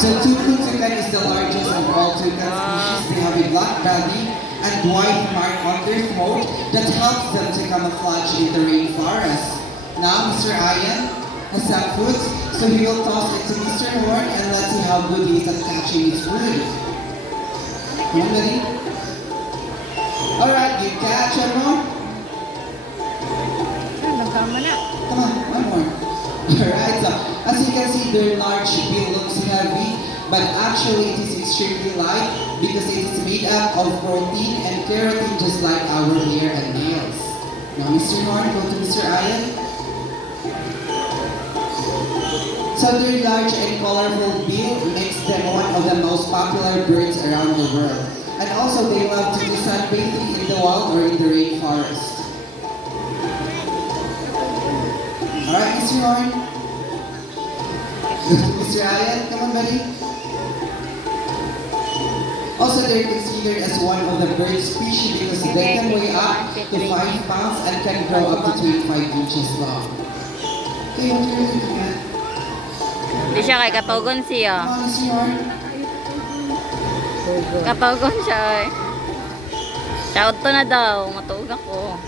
So tukan is the largest of all tukan species. They have a black belly and white mark on their throat that helps them to camouflage in the rainforest. Now Mr. Ian has some food, so he will toss it to Mr. Horn and let's see how good he is at catching his food. Come on, buddy. Alright, you catch one more. Come on, one more. Alright, so as you can see, their large bill looks heavy, but actually it is extremely light because it is made up of protein and keratin just like our hair and nails. Now Mr. Horn, go to Mr. Ian. So their large and colorful bill makes them one of the most popular birds around the world. And also they love to do sunbathing in the wild or in the rainforest. Alright, Mr. Horn. Mr. Ian, come on, buddy. Also, they're considered as one of the bird species because they can weigh up to 5 pounds and can grow up to 25 inches long. Okay, what are you looking at? Di siya kay katugon siya. Come on, Mr. Horn. Katugon siya eh. Shout to na daw. Matuog ako.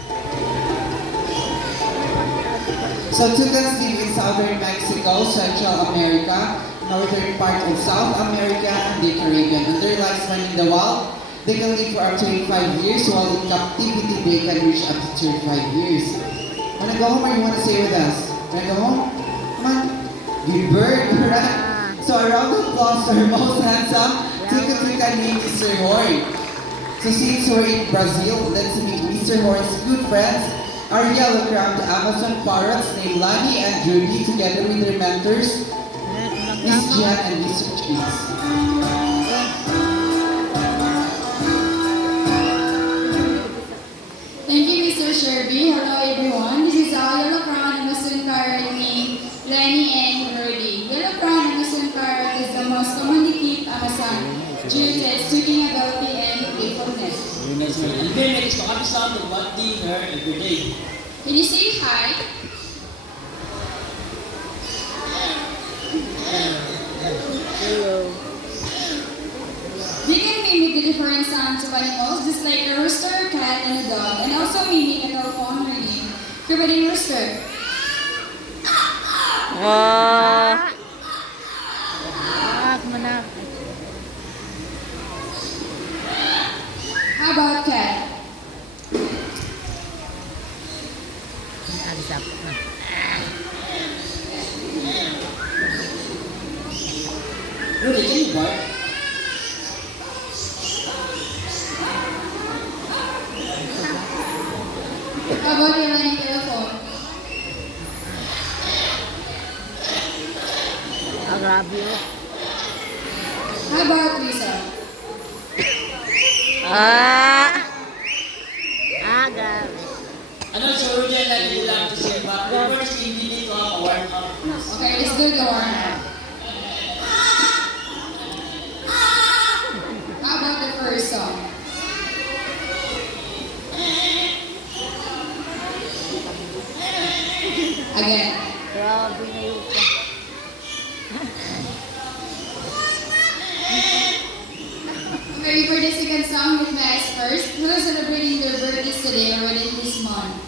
So toucans live in southern Mexico, Central America, northern part of South America, and the Caribbean. And their lifespan in the wild, they can live for up to 25 years, while in captivity they can reach up to 35 years. Wanna go home or you wanna stay with us? Wanna go home? Come on. Good bird, right? So a round of applause to our most handsome tukan named Mr. Horn. So since we're in Brazil, let's meet Mr. Horn's good friends, our yellow-crowned Amazon parrots named Lani and Judy, together with their mentors, Miss Jan and Mr. Cheese. Thank you, Mr. Sherby. Hello, everyone. This is our yellow-crowned Amazon parrot named Lenny and Rudy. Yellow-crowned Amazon parrot is the most commonly kept Amazon due to its speaking ability and playfulness. And then next, makakasama ng bonding her every day. Can you say hi? They can mimic the different sounds of animals, just like a rooster, cat, and a dog, and also mimic a telephone ringing. Everybody rooster. Wow. How about cat? Rudy, can you bark? How about your running telephone? I'll grab you. How about Lisa? Agad. Ano, so Rudy, lagi lang to say back. First, hindi dito ang warm up. Okay, let's do the warm up. How about the first song? Again. Grabe na yun. Okay, for the second song, with my eyes first. Who is celebrating their birthdays today or within this month?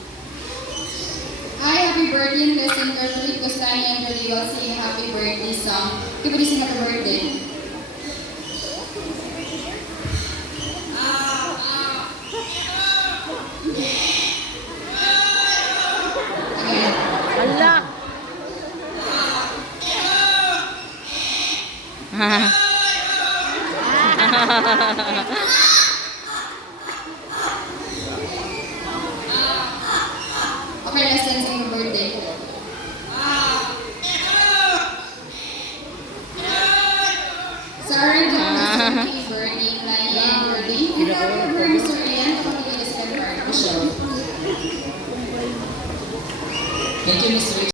Hi, happy birthday, and listen carefully because Tanya and Rudy will sing a happy birthday song. Everybody sing happy birthday. Again. Hala. Okay, let's sing happy birthday. Sarah, John, Mr. Bernie, Lani, and Rudy. And now for Mr. Ian, kapag the second part of the show. Thank you, Mr.